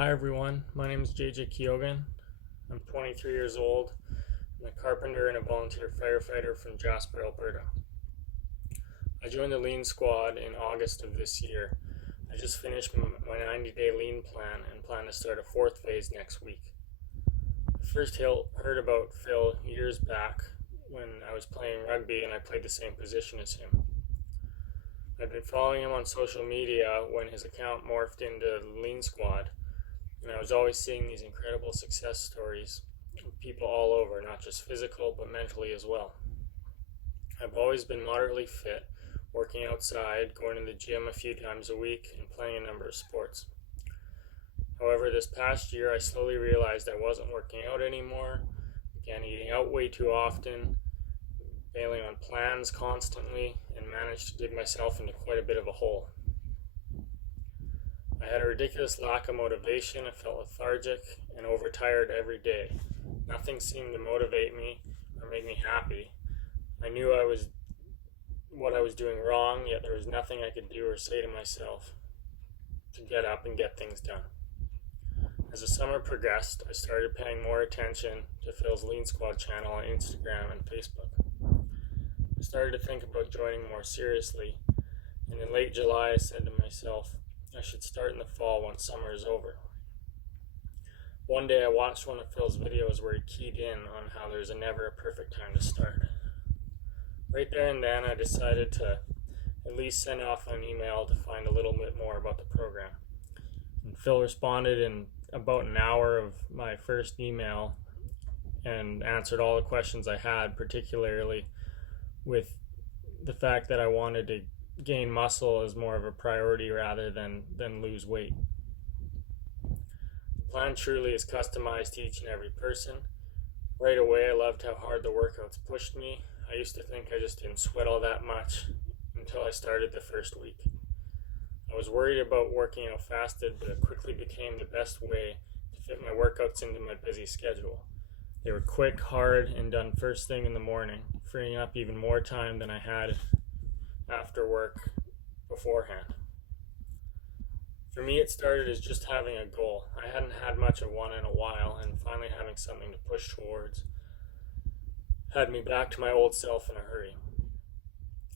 Hi everyone, my name is Keogan. I'm 23 years old. I'm a carpenter and a volunteer firefighter from Jasper, Alberta. I joined the Lean Squad in August of this year. I just finished my 90-day lean plan and plan to start a fourth phase next week. I first heard about Phil years back when I was playing rugby and I played the same position as him. I've been following him on social media when his account morphed into LEANSQUAD, and I was always seeing these incredible success stories of people all over, not just physical, but mentally as well. I've always been moderately fit, working outside, going to the gym a few times a week, and playing a number of sports. However, this past year, I slowly realized I wasn't working out anymore, began eating out way too often, failing on plans constantly, and managed to dig myself into quite a bit of a hole. I had a ridiculous lack of motivation. I felt lethargic and overtired every day. Nothing seemed to motivate me or make me happy. I knew what I was doing wrong, yet there was nothing I could do or say to myself to get up and get things done. As the summer progressed, I started paying more attention to Phil's Lean Squad channel on Instagram and Facebook. I started to think about joining more seriously, and in late July I said to myself, I should start in the fall once summer is over. One day I watched one of Phil's videos where he keyed in on how there's never a perfect time to start. Right there and then I decided to at least send off an email to find a little bit more about the program. And Phil responded in about an hour of my first email and answered all the questions I had, particularly with the fact that I wanted to gain muscle as more of a priority rather than lose weight. The plan truly is customized to each and every person. Right away, I loved how hard the workouts pushed me. I used to think I just didn't sweat all that much until I started the first week. I was worried about working out fasted, but it quickly became the best way to fit my workouts into my busy schedule. They were quick, hard, and done first thing in the morning, freeing up even more time than I had after work beforehand. For me, it started as just having a goal. I hadn't had much of one in a while, and finally having something to push towards had me back to my old self in a hurry.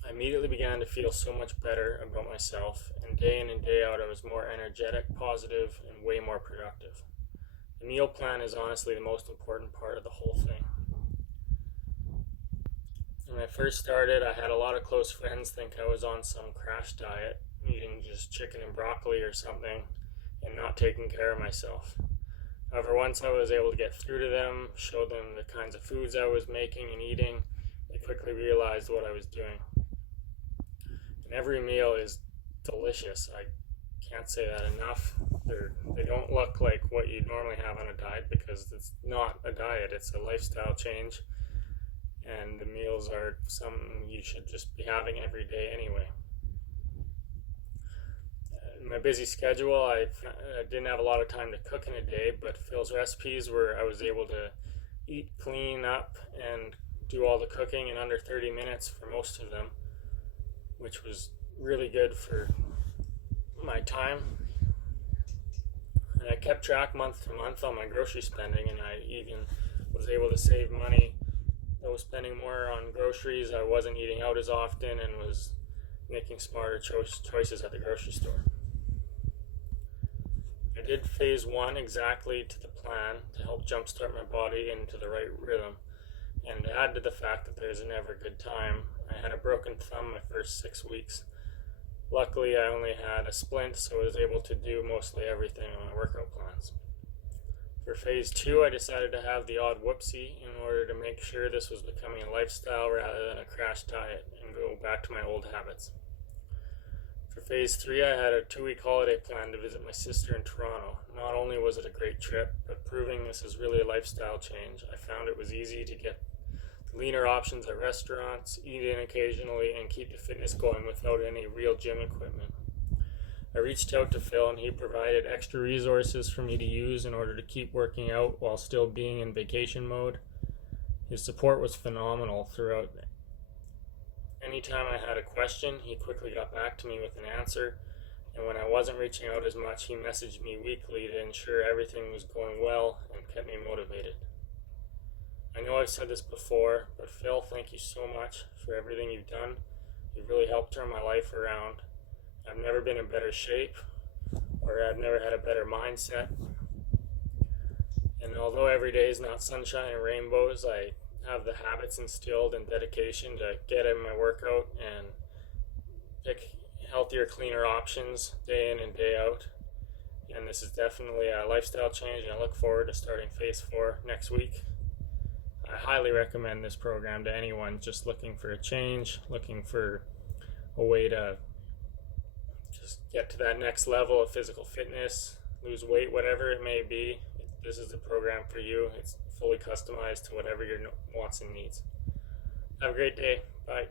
I immediately began to feel so much better about myself, and day in and day out I was more energetic, positive, and way more productive. The meal plan is honestly the most important part of the whole thing. When I first started, I had a lot of close friends think I was on some crash diet, eating just chicken and broccoli or something, and not taking care of myself. However, once I was able to get through to them, show them the kinds of foods I was making and eating, they quickly realized what I was doing. And every meal is delicious. I can't say that enough. They don't look like what you normally have on a diet because it's not a diet, it's a lifestyle change. And the meals are something you should just be having every day anyway. In my busy schedule, I didn't have a lot of time to cook in a day, but Phil's recipes where I was able to eat, clean up, and do all the cooking in under 30 minutes for most of them, which was really good for my time. And I kept track month to month on my grocery spending, and I even was able to save money. I was spending more on groceries. I wasn't eating out as often and was making smarter choices at the grocery store. I did phase 1 exactly to the plan to help jumpstart my body into the right rhythm. And to add to the fact that there's never a good time, I had a broken thumb my first 6 weeks. Luckily, I only had a splint, so I was able to do mostly everything on my workout plans. For phase 2, I decided to have the odd whoopsie in order to make sure this was becoming a lifestyle rather than a crash diet and go back to my old habits. For phase 3, I had a 2-week holiday plan to visit my sister in Toronto. Not only was it a great trip, but proving this is really a lifestyle change, I found it was easy to get the leaner options at restaurants, eat in occasionally, and keep the fitness going without any real gym equipment. I reached out to Phil and he provided extra resources for me to use in order to keep working out while still being in vacation mode. His support was phenomenal throughout. Anytime I had a question, he quickly got back to me with an answer, And when I wasn't reaching out as much, he messaged me weekly to ensure everything was going well and kept me motivated. I know I've said this before, but Phil, thank you so much for everything you've done. You've really helped turn my life around. I've never been in better shape, or I've never had a better mindset. And although every day is not sunshine and rainbows, I have the habits instilled and dedication to get in my workout and pick healthier, cleaner options day in and day out. And this is definitely a lifestyle change, and I look forward to starting phase 4 next week. I highly recommend this program to anyone just looking for a change, looking for a way to just get to that next level of physical fitness, lose weight, whatever it may be. This is the program for you. It's fully customized to whatever your wants and needs. Have a great day. Bye.